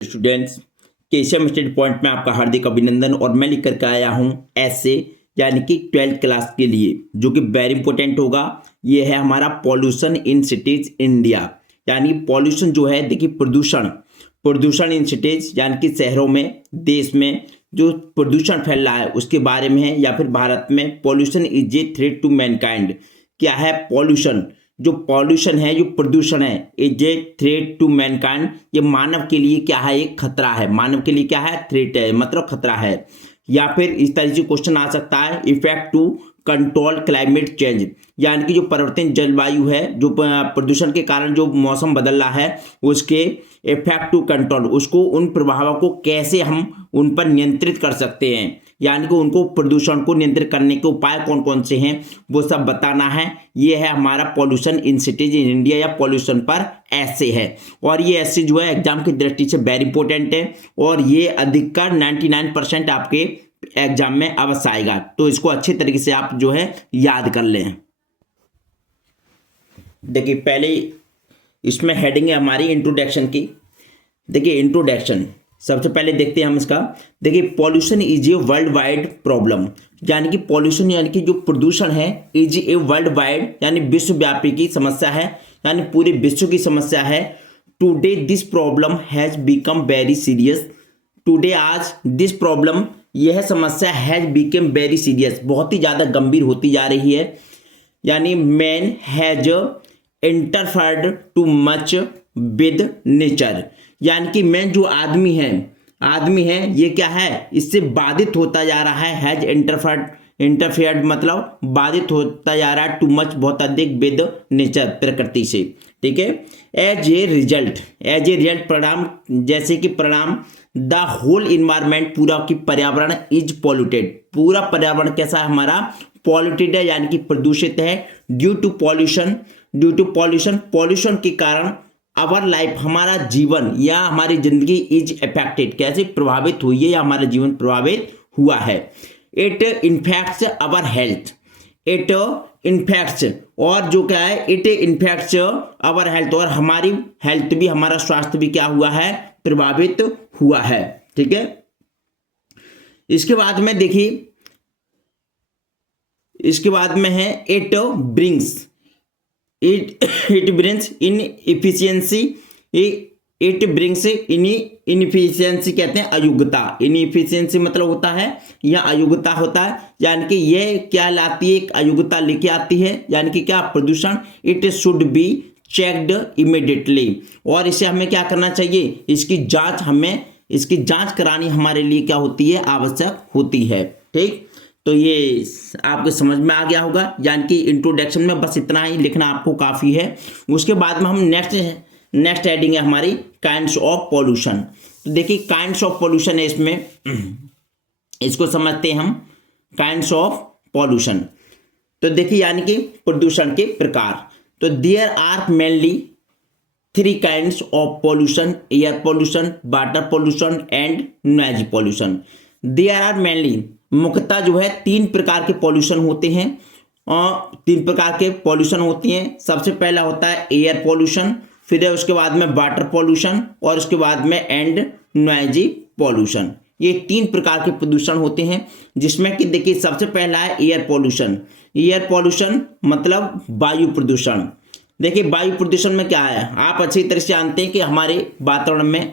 Students, Keshav study point में आपका हार्दिक अभिनंदन। और मैं लिख करके आया हूँ ऐसे यानी कि 12th क्लास के लिए, जो कि वेरी इंपॉर्टेंट होगा। ये है हमारा पॉल्यूशन इन सिटीज इंडिया, यानी पॉल्यूशन जो है, देखिए प्रदूषण इन सिटीज यानी कि शहरों में, देश में जो प्रदूषण फैल रहा है उसके बारे में है, या फिर भारत में pollution is a threat to mankind. क्या है पॉल्यूशन? जो पॉल्यूशन है, जो प्रदूषण है, is a threat to mankind. ये मानव के लिए क्या है? एक खतरा है। मानव के लिए क्या है? थ्रेट है, मतलब खतरा है। या फिर इस तरह से क्वेश्चन आ सकता है, effect to control climate change, यानी कि जो परिवर्तन जलवायु है, जो प्रदूषण के कारण जो मौसम बदल रहा है, उसके इफेक्ट टू कंट्रोल, उसको उन प्रभावों को कैसे हम उन पर नियंत्रित कर सकते हैं, यानी कि उनको प्रदूषण को नियंत्रित करने के उपाय कौन कौन से हैं वो सब बताना है। ये है हमारा pollution in cities in India, या पॉल्यूशन पर ऐसे है। और ये ऐसे जो है एग्जाम की दृष्टि से वेरी इंपॉर्टेंट है, और ये अधिकतर 99% आपके एग्जाम में अवश्य आएगा। तो इसको अच्छे तरीके से आप जो है याद कर लें। देखिए पहले इसमें हेडिंग है हमारी इंट्रोडक्शन की। देखिए इंट्रोडक्शन सबसे पहले देखते हैं हम इसका। देखिए pollution is a world wide problem, यानी कि पॉल्यूशन यानी कि जो प्रदूषण है, इज ए वर्ल्ड वाइड यानी विश्वव्यापी की समस्या है, यानी पूरे विश्व की समस्या है। Today this problem has become very serious. Today आज दिस प्रॉब्लम, यह समस्या हैज बिकम वेरी सीरियस, बहुत ही ज़्यादा गंभीर होती जा रही है। यानी man has interfered too much with nature, यानी कि मैन जो आदमी है ये क्या है? इससे बाधित होता जा रहा है। हैज इंटरफेयर्ड मतलब बाधित होता जा रहा है, टू मच बहुत अधिक, विद नेचर प्रकृति से। ठीक है। एज ए रिजल्ट परिणाम, जैसे कि परिणाम, द होल इन्वायरमेंट, पूरा की पर्यावरण, इज पॉल्यूटेड, पूरा पर्यावरण कैसा है हमारा? पॉल्यूटेड है, यानी कि प्रदूषित है। ड्यू टू पॉल्यूशन के कारण आवर लाइफ, हमारा जीवन या हमारी जिंदगी, इज अफेक्टेड, कैसे प्रभावित हुई है या हमारा जीवन प्रभावित हुआ है। It infects our health, it infects, और जो क्या है, इट इन्फेक्ट्स आवर हेल्थ, और हमारी हेल्थ भी, हमारा स्वास्थ्य भी क्या हुआ है? प्रभावित हुआ है। ठीक है। इसके बाद में देखिए, इसके बाद में है it brings in efficiency, it brings in inefficiency कहते हैं अयोग्यता। इनएफिशिएंसी मतलब होता है या अयोग्यता होता है, यानी कि ये क्या लाती है? एक अयोग्यता लेके आती है, यानी कि क्या? प्रदूषण। It should be checked immediately, और इसे हमें क्या करना चाहिए? इसकी जांच करानी हमारे लिए क्या होती है? आवश्यक होती है। ठीक। तो ये आपको समझ में आ गया होगा, यानी कि इंट्रोडक्शन में बस इतना ही लिखना आपको काफ़ी है। उसके बाद में हम नेक्स्ट हेडिंग है हमारी काइंड्स ऑफ पॉल्यूशन। तो देखिए काइंड्स ऑफ पॉल्यूशन है इसमें, इसको समझते हैं हम। काइंड्स ऑफ पॉल्यूशन, तो देखिए यानी कि प्रदूषण के प्रकार। तो there are mainly 3 kinds of pollution: air pollution, water pollution and noise pollution. There are mainly, मुख्यतः जो है 3 प्रकार के पॉल्यूशन होते हैं, और 3 प्रकार के पॉल्यूशन होती हैं। सबसे पहला होता है एयर पॉल्यूशन, फिर है उसके बाद में वाटर पॉल्यूशन, और उसके बाद में एंड नॉइजी पॉल्यूशन। ये 3 प्रकार के प्रदूषण होते हैं, जिसमें कि देखिए सबसे पहला है एयर पॉल्यूशन। एयर पॉल्यूशन मतलब वायु प्रदूषण। देखिए वायु प्रदूषण में क्या है, आप अच्छी तरह से जानते हैं कि हमारे वातावरण में,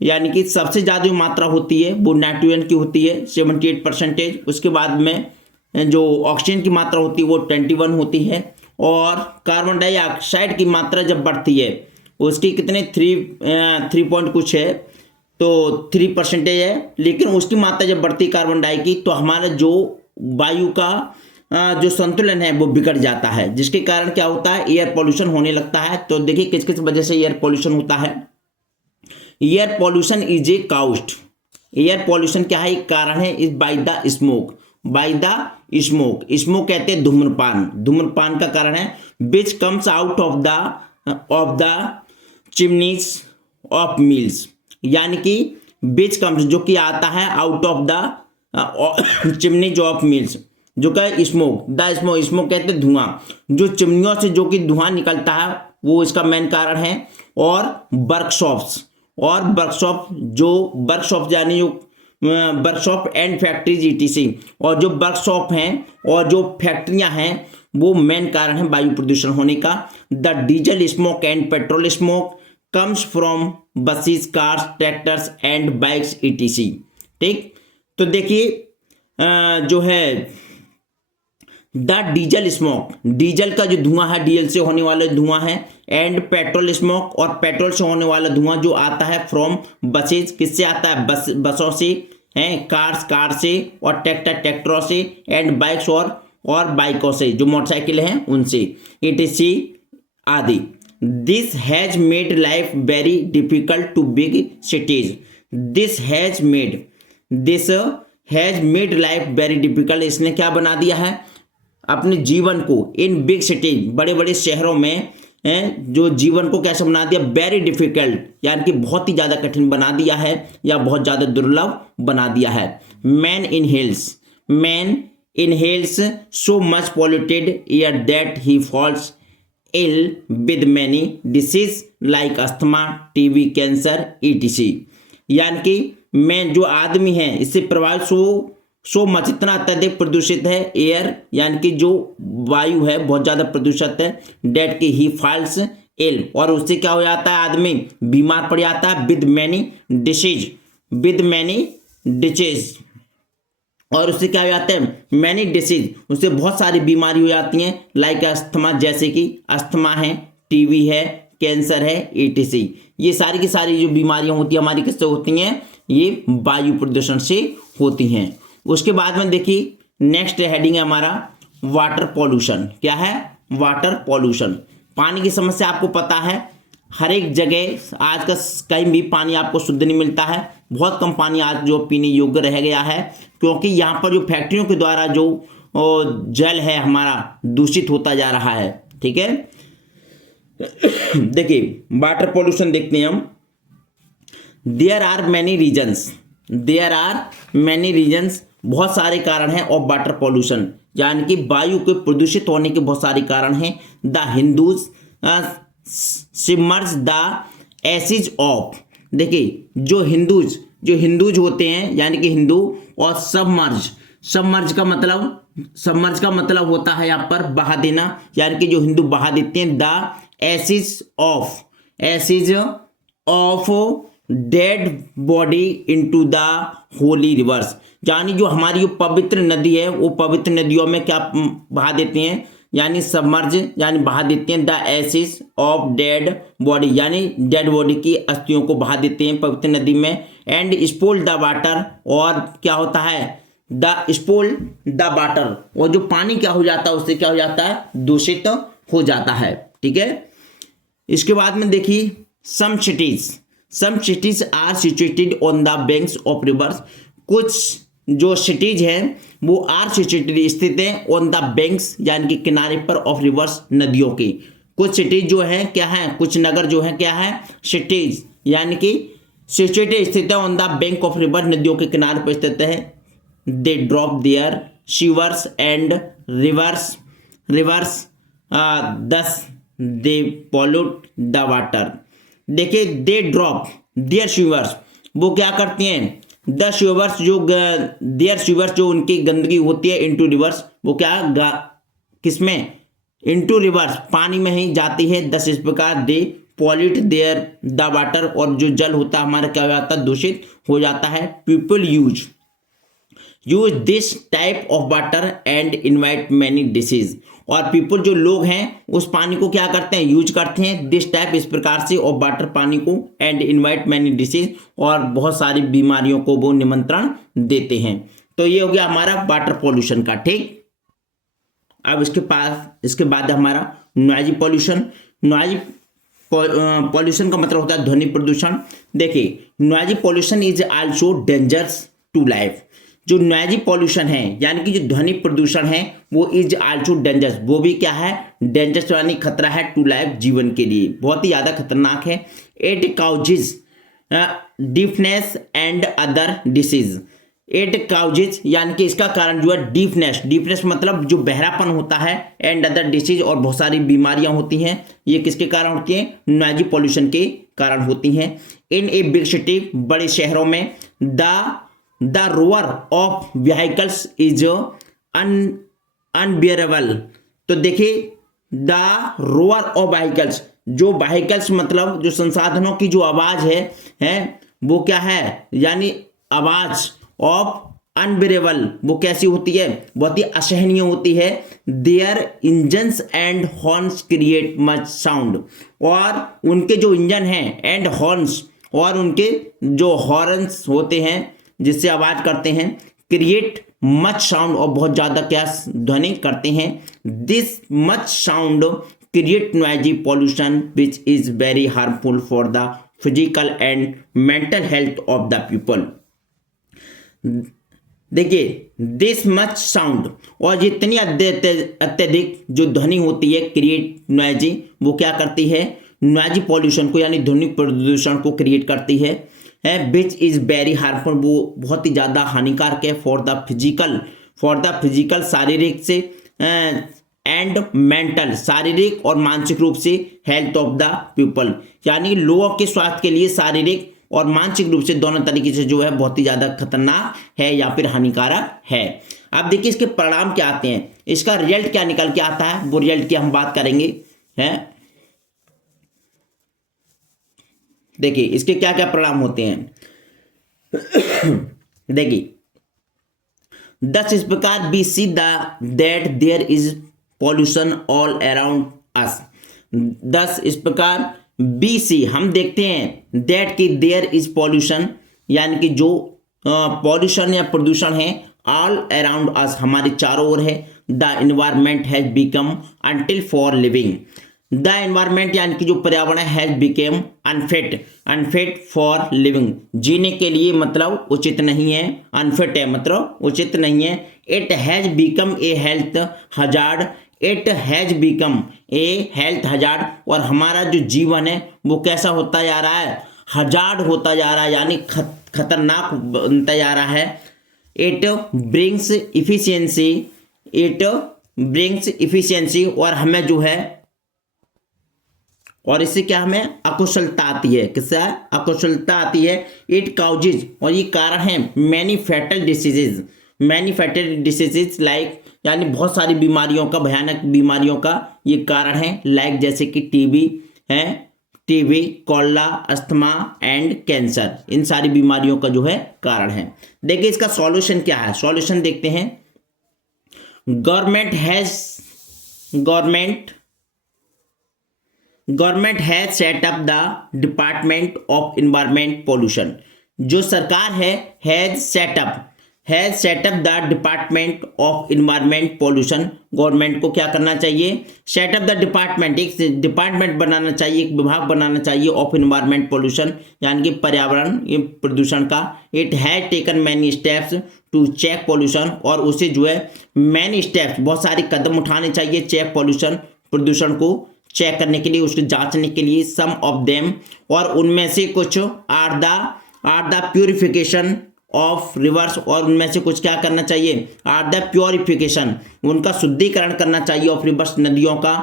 यानी कि सबसे ज़्यादा जो मात्रा होती है वो नाइट्रोजन की होती है 78%। उसके बाद में जो ऑक्सीजन की मात्रा होती है वो 21 होती है, और कार्बन डाइऑक्साइड की मात्रा जब बढ़ती है उसकी कितने 3 पॉइंट कुछ है, तो 3% है। लेकिन उसकी मात्रा जब बढ़ती है कार्बन डाई की, तो हमारा जो वायु का जो संतुलन है वो बिगड़ जाता है, जिसके कारण क्या होता है? एयर पॉल्यूशन होने लगता है। तो देखिए किस किस वजह से एयर पॉल्यूशन होता है। Air pollution is a cause, air pollution क्या है? एक कारण है, is by the smoke, smoke कहते हैं धूम्रपान का कारण है। Which comes out of the chimneys of mills, यानी कि विच कम्स, जो कि आता है out of the chimneys of mills, जो क्या? स्मोक कहते हैं धुआं, जो चिमनियों से जो कि धुआं निकलता है वो इसका मेन कारण है। और वर्कशॉप्स, और वर्कशॉप यानी जो वर्कशॉप एंड फैक्ट्रीज ईटीसी, और जो वर्कशॉप हैं और जो फैक्ट्रियां हैं वो मेन कारण है वायु प्रदूषण होने का। The diesel smoke and petrol smoke comes from buses, cars, tractors and bikes etc. ठीक, तो देखिए जो है द डीजल स्मोक, डीजल का जो धुआं है, डीजल से होने वाला धुआं है, एंड पेट्रोल स्मोक, और पेट्रोल से होने वाला धुआं जो आता है फ्रॉम बसेज, किससे आता है, बसों से हैं, कार से, और ट्रैक्टरों से, एंड बाइक्स और बाइकों से, जो मोटरसाइकिल हैं उनसे, ईटीसी आदि। This has made life very difficult to big cities. This has made life very difficult, इसने क्या बना दिया है अपने जीवन को, इन बिग सिटीज, बड़े बड़े शहरों में जो जीवन को कैसे बना दिया, वेरी डिफिकल्ट, यानी कि बहुत ही ज़्यादा कठिन बना दिया है या बहुत ज़्यादा दुर्लभ बना दिया है। Man inhales so much polluted air that he falls ill with many disease like asthma, TB, cancer ETC. यानी कि मैन जो आदमी है इससे प्रभावित सो मच, इतना अत्यधिक प्रदूषित है, एयर यानी कि जो वायु है बहुत ज़्यादा प्रदूषित है, डेट की ही फॉल्स इल, और उससे क्या हो जाता है, आदमी बीमार पड़ जाता है, विद मैनी डिसीज, और उससे क्या हो जाता है, मैनी डिसीज, उससे बहुत सारी बीमारी हो जाती हैं, लाइक अस्थमा, जैसे कि अस्थमा है, टीबी है, कैंसर है, ईटीसी। ये सारी की सारी जो बीमारियां होती हैं हमारी किससे होती हैं, ये वायु प्रदूषण से होती हैं। उसके बाद में देखिए नेक्स्ट हेडिंग है हमारा वाटर पॉल्यूशन। क्या है, वाटर पॉल्यूशन। पानी की समस्या आपको पता है, हर एक जगह आज का कहीं भी पानी आपको शुद्ध नहीं मिलता है, बहुत कम पानी आज जो पीने योग्य रह गया है, क्योंकि यहाँ पर जो फैक्ट्रियों के द्वारा जो जल है हमारा दूषित होता जा रहा है। ठीक है, देखिए वाटर पॉल्यूशन देखते हैं हम। देयर आर मैनी रीजन्स, बहुत सारे कारण हैं ऑफ वाटर पॉल्यूशन, यानी कि वायु के प्रदूषित होने के बहुत सारे कारण हैं। The Hindus सिमर्स the ashes of, देखिए जो हिंदूज होते हैं यानी कि हिंदू, और सबमर्ज का मतलब होता है यहाँ पर बहा देना, यानी कि जो हिंदू बहा देते हैं। The ashes of dead body into the holy rivers, यानी जो हमारी जो पवित्र नदी है वो पवित्र नदियों में क्या बहा देते हैं, यानी सबमर्ज, यानी बहा देते हैं। The acid of dead body, यानी डेड बॉडी की अस्थियों को बहा देते हैं पवित्र नदी में। एंड स्पोल द वाटर, और क्या होता है, स्पोल द वाटर, और जो पानी क्या हो जाता है उससे क्या हो जाता है, दूषित हो जाता है। ठीक है, इसके बाद में देखिए some cities are situated on the banks of rivers, कुछ जो सिटीज हैं वो आर सिचुएटेड स्थित हैं ऑन द बैंक्स, यानी कि किनारे पर, ऑफ रिवर्स, नदियों के। कुछ सिटीज जो है क्या है, कुछ नगर जो है क्या है, सिटीज, यानी कि सिचुएटेड स्थित है on the bank of river, नदियों के किनारे पर स्थित है। They drop their sewers and rivers thus they pollute the water. देखिए दे ड्रॉप देयर सीवर्स, वो क्या करती हैं, द सीवर्स, जो देयर सीवर्स, जो उनकी गंदगी होती है, इनटू रिवर्स, वो क्या किसमें, इनटू रिवर्स, पानी में ही जाती है। दस इस प्रकार दे पॉल्यूट देयर द वाटर, और जो जल होता है हमारा क्या हो जाता है, दूषित हो जाता है। People use this type of water and invite many disease, और पीपल जो लोग हैं उस पानी को क्या करते हैं, यूज करते हैं, दिस टाइप, इस प्रकार से, ऑफ वाटर, पानी को, एंड इन्वाइट मैनी डिसीज, और बहुत सारी बीमारियों को वो निमंत्रण देते हैं। तो ये हो गया हमारा वाटर पॉल्यूशन का। ठीक, अब इसके बाद हमारा नॉइजी पॉल्यूशन। नॉइजी पॉल्यूशन का मतलब होता है ध्वनि प्रदूषण। देखिए noisy pollution is also dangerous to life, जो नॉइजी पॉल्यूशन है यानी कि जो ध्वनि प्रदूषण है वो इज आल्सो डेंजरस, वो भी क्या है, डेंजरस, यानी खतरा है, टू लाइफ, जीवन के लिए बहुत ही ज़्यादा खतरनाक है। It causes deafness and other disease. It causes यानी कि इसका कारण जो है डीफनेस मतलब जो बहरापन होता है, एंड अदर डिसीज, और बहुत सारी बीमारियां होती हैं। ये किसके कारण होती हैं, नॉइजी पॉल्यूशन के कारण होती हैं। इन ए बिग सिटी, बड़े शहरों में, the row or of vehicles is unbearable. तो देखिए द रोअर ऑफ व्हीकल्स, जो व्हीकल्स मतलब जो संसाधनों की जो आवाज है वो क्या है, यानी आवाज ऑफ अनबियरेबल, वो कैसी होती है, बहुत ही असहनीय होती है। There engines and horns create much sound, और उनके जो इंजन हैं एंड हॉर्न्स, और उनके जो हॉर्न्स होते हैं जिससे आवाज करते हैं, क्रिएट मच साउंड, और बहुत ज्यादा क्या ध्वनि करते हैं। This much sound create noisy pollution which is very harmful for the physical and mental health of the people. देखिए दिस मच साउंड, और जितनी अत्यधिक जो ध्वनि होती है, क्रिएट नॉइजी, वो क्या करती है, नॉइजी पॉल्यूशन को यानी ध्वनि प्रदूषण को क्रिएट करती है। विच इज वेरी हार्मफुल, वो बहुत ही ज़्यादा हानिकारक है फॉर द फिजिकल शारीरिक से एंड मेंटल, शारीरिक और मानसिक रूप से, हेल्थ ऑफ द पीपल, यानी लोगों के स्वास्थ्य के लिए शारीरिक और मानसिक रूप से दोनों तरीके से जो है बहुत ही ज़्यादा खतरनाक है या फिर हानिकारक है। अब देखिए इसके परिणाम क्या आते हैं, इसका रिजल्ट क्या निकल के आता है, वो रिजल्ट की हम बात करेंगे। है देखिए इसके क्या क्या परिणाम होते हैं। देखिए दस इस प्रकार we see that there is pollution all around us. दस इस प्रकार बी सी, हम देखते हैं दैट की देयर इज पॉल्यूशन, यानी कि जो पॉल्यूशन या प्रदूषण है, ऑल अराउंड अस, हमारे चारों ओर है। The environment has become unfit for living. The environment यानी कि जो पर्यावरण has became unfit for living, जीने के लिए मतलब उचित नहीं है, अनफिट है मतलब उचित नहीं है। It has become a health hazard, it has become a health hazard, और हमारा जो जीवन है वो कैसा होता जा रहा है, हजार्ड होता जा रहा है, यानी खतरनाक बनता जा रहा है। इट ब्रिंग्स इफिशियंसी, और हमें जो है, और इससे क्या हमें अकुशलता आती है, किससे अकुशलता आती है। इट काउजेज, और ये कारण है मैनी फैटल डिसीजेज लाइक, यानी बहुत सारी बीमारियों का, भयानक बीमारियों का ये कारण है, लाइक जैसे कि TB, cholera, asthma and cancer, इन सारी बीमारियों का जो है कारण है। देखिए इसका सॉल्यूशन क्या है, सॉल्यूशन देखते हैं। Government has set up the department of environment pollution. जो सरकार है has set up the department of environment pollution. Government को क्या करना चाहिए, सेट अप द डिपार्टमेंट, एक डिपार्टमेंट बनाना चाहिए, एक विभाग बनाना चाहिए ऑफ एनवायरमेंट पॉल्यूशन, यानी कि पर्यावरण प्रदूषण का। It has taken many steps to check pollution, और उसे जो है मैनी स्टेप्स, बहुत सारे कदम उठाने चाहिए चेक पॉल्यूशन, प्रदूषण को चेक करने के लिए, उसको जांचने के लिए। सम ऑफ देम, और उनमें से कुछ are the purification of rivers, और उनमें से कुछ क्या करना चाहिए, आर द प्योरिफिकेशन, उनका शुद्धिकरण करना चाहिए ऑफ रिवर्स, नदियों का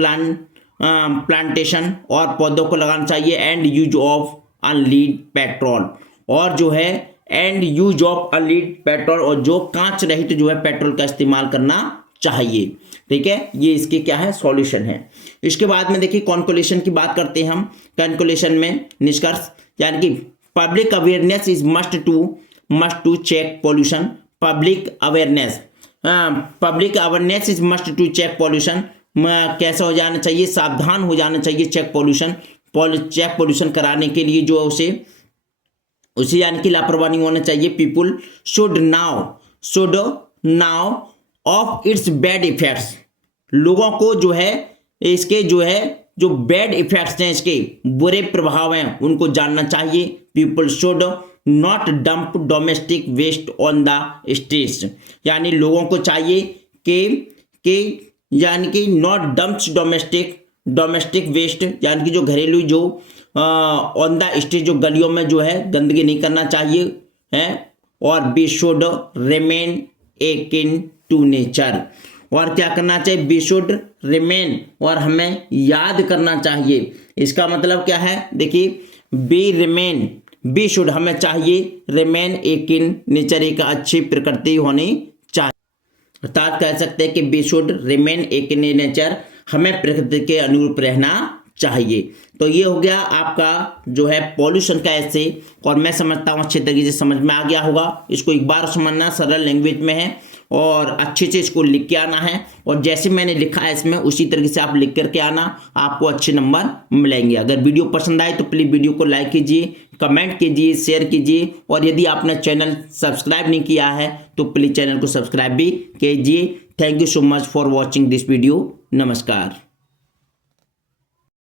प्लांटेशन, और पौधों को लगाना चाहिए। एंड यूज ऑफ अनलीड पेट्रोल, और जो है एंड यूज ऑफ अनलीड पेट्रोल, और जो कांच रहित जो है पेट्रोल का इस्तेमाल करना चाहिए। ठीक है, ये इसके क्या है, सॉल्यूशन है। इसके बाद में देखिए कॉन्क्लूजन की बात करते हैं हम। कॉन्क्लूजन में निष्कर्ष, यानी कि public awareness is must to check pollution. Public awareness is must to check pollution. कैसा हो जाना चाहिए, सावधान हो जाना चाहिए चेक पॉल्यूशन कराने के लिए, जो उसे यानी कि लापरवाही होना चाहिए। People should now of its bad effects, लोगों को जो है इसके जो बैड इफेक्ट्स हैं, इसके बुरे प्रभाव हैं, उनको जानना चाहिए। People should not dump domestic waste on the streets, यानी लोगों को चाहिए कि यानी कि नॉट डंप्स डोमेस्टिक वेस्ट, यानी कि जो घरेलू जो ऑन द स्ट्रीट, जो गलियों में जो है गंदगी नहीं करना चाहिए है। और we should remain akin to nature, और क्या करना चाहिए, वी शुड रिमेन, और हमें याद करना चाहिए, इसका मतलब क्या है, देखिए बी शुड हमें चाहिए, रिमेन एक इन नेचर, एक अच्छी प्रकृति होनी चाहिए। अर्थात कह सकते हैं कि बी शुड रिमेन एक इन नेचर, हमें प्रकृति के अनुरूप रहना चाहिए। तो ये हो गया आपका जो है पॉल्यूशन का ऐसे, और मैं समझता हूँ अच्छे तरीके से समझ में आ गया होगा। इसको एक बार समझना, सरल लैंग्वेज में है और अच्छे से इसको लिख के आना है, और जैसे मैंने लिखा है इसमें उसी तरीके से आप लिख करके आना, आपको अच्छे नंबर मिलेंगे। अगर वीडियो पसंद आए तो प्लीज़ वीडियो को लाइक कीजिए, कमेंट कीजिए, शेयर कीजिए, और यदि आपने चैनल सब्सक्राइब नहीं किया है तो प्लीज़ चैनल को सब्सक्राइब भी कीजिए। Thank you so much for watching this video. नमस्कार।